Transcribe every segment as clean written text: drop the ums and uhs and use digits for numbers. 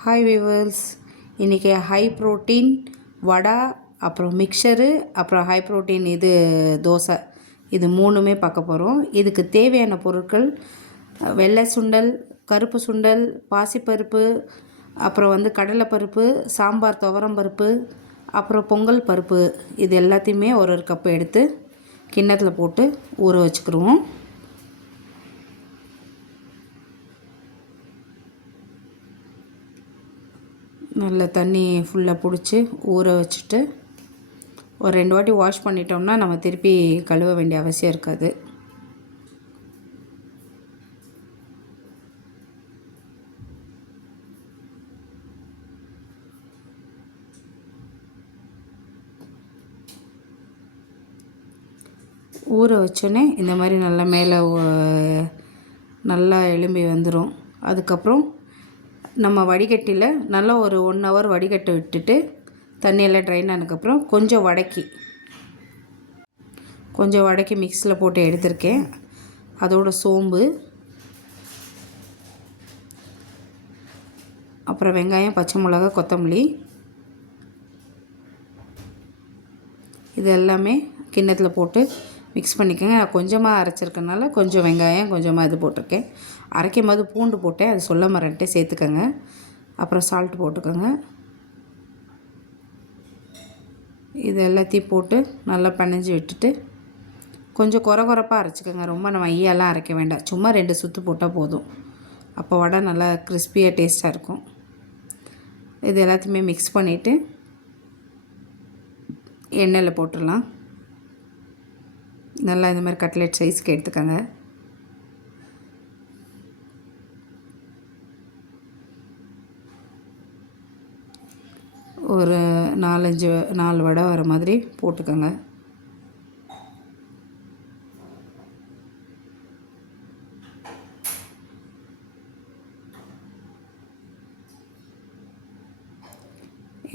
Hi viewers, இன்றைக்கி high protein வடை, அப்புறம் mixture, அப்புறம் ஹை ப்ரோட்டீன் இது தோசை, இது மூணுமே பார்க்க போகிறோம். இதுக்கு தேவையான பொருட்கள் வெள்ளை சுண்டல், கருப்பு சுண்டல், பாசிப்பருப்பு, அப்புறம் கடலைப்பருப்பு, சாம்பார் துவரம் பருப்பு, அப்புறம் பொங்கல் பருப்பு, இது எல்லாத்தையுமே ஒரு கப்பு எடுத்து கிண்ணத்தில் போட்டு ஊற வச்சுக்கிடுவோம். நல்ல தண்ணி ஃபுல்லாக பிடிச்சி ஊற வச்சுட்டு ஒரு 2 வாட்டி வாஷ் பண்ணிட்டோம்னா நம்ம திருப்பி கழுவ வேண்டிய அவசியம் இருக்காது. ஊற வச்சோன்னே இந்த மாதிரி நல்லா மேலே நல்லா எலும்பி வந்துடும். அதுக்கப்புறம் நம்ம வடிகட்டியில் நல்லா ஒரு 1 ஹவர் வடிகட்ட விட்டுட்டு தண்ணியெல்லாம் ட்ரைன் ஆனதுக்கப்புறம் கொஞ்சம் வடக்கி மிக்ஸியில் போட்டு எடுத்திருக்கேன். அதோட சோம்பு, அப்புறம் வெங்காயம், பச்சை மிளகா, கொத்தமல்லி, இது எல்லாமே கிண்ணத்தில் போட்டு மிக்ஸ் பண்ணிக்கோங்க. நான் கொஞ்சமாக அரைச்சிருக்கனால கொஞ்சம் வெங்காயம், கொஞ்சமாக இது போட்டிருக்கேன். அரைக்கும் போது பூண்டு போட்டேன், அது சொல்ல மறந்துட்டு சேர்த்துக்கோங்க. அப்புறம் சால்ட் போட்டுக்கோங்க. இது எல்லாத்தையும் போட்டு நல்லா பிணைஞ்சி விட்டுட்டு கொஞ்சம் கொரப்பாக அரைச்சிக்கோங்க. ரொம்ப நம்ம மையெல்லாம் அரைக்க வேண்டாம், சும்மா 2 சுற்று போட்டால் போதும். அப்போ வடை நல்லா கிறிஸ்பியாக டேஸ்ட்டாக இருக்கும். இது எல்லாத்தையுமே மிக்ஸ் பண்ணிவிட்டு எண்ணெயில் போட்டுடலாம். நல்லா இந்த மாதிரி கட்லெட் சைஸ்க்கு எடுத்துக்கோங்க. ஒரு 4 வடை வர மாதிரி போட்டுக்கோங்க.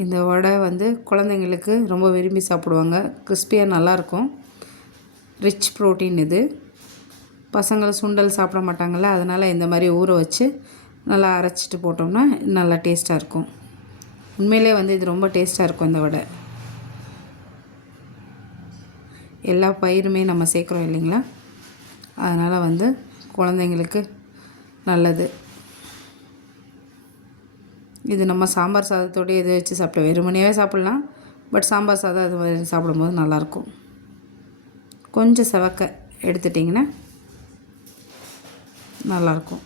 இந்த வடை குழந்தைங்களுக்கு ரொம்ப விரும்பி சாப்பிடுவாங்க. கிறிஸ்பியாக நல்லாயிருக்கும். ரிச் ப்ரோட்டீன் இது. பசங்களை சுண்டல் சாப்பிட மாட்டாங்கள்ல, அதனால் இந்த மாதிரி ஊற வச்சு நல்லா அரைச்சிட்டு போட்டோம்னா நல்லா டேஸ்ட்டாக இருக்கும். உண்மையிலே இது ரொம்ப டேஸ்ட்டாக இருக்கும். இந்த வடை எல்லா பயிருமே நம்ம சேர்க்குறோம் இல்லைங்களா, அதனால் குழந்தைங்களுக்கு நல்லது. இது நம்ம சாம்பார் சாதத்தோடு எது வச்சு சாப்பிட வெறுமனையாகவே சாப்பிட்லாம். பட் சாம்பார் சாதம் அது மாதிரி சாப்பிடும்போது நல்லாயிருக்கும். கொஞ்சம் செவக்க எடுத்துட்டிங்கன்னா நல்லாயிருக்கும்.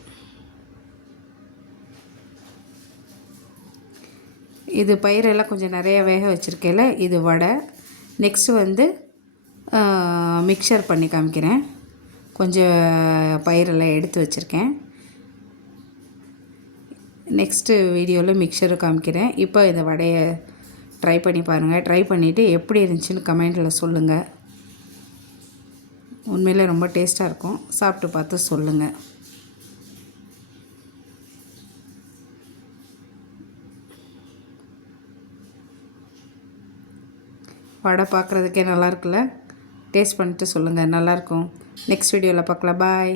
இது பயிரெல்லாம் கொஞ்சம் நிறையா வேக வச்சுருக்கேல, இது வடை. நெக்ஸ்ட்டு மிக்சர் பண்ணி காமிக்கிறேன். கொஞ்சம் பயிரெல்லாம் எடுத்து வச்சுருக்கேன். நெக்ஸ்ட்டு வீடியோவில் மிக்சரை காமிக்கிறேன். இப்போ இந்த வடையை ட்ரை பண்ணி பாருங்கள். ட்ரை பண்ணிவிட்டு எப்படி இருந்துச்சுன்னு கமெண்டில் சொல்லுங்கள். உண்மையிலே ரொம்ப டேஸ்ட்டாக இருக்கும். சாப்பிட்டு பார்த்து சொல்லுங்கள். வடை பார்க்குறதுக்கே நல்லா இருக்குல்ல, டேஸ்ட் பண்ணிட்டு சொல்லுங்கள். நல்லாயிருக்கும். நெக்ஸ்ட் வீடியோவில் பார்க்கலாம். பாய்.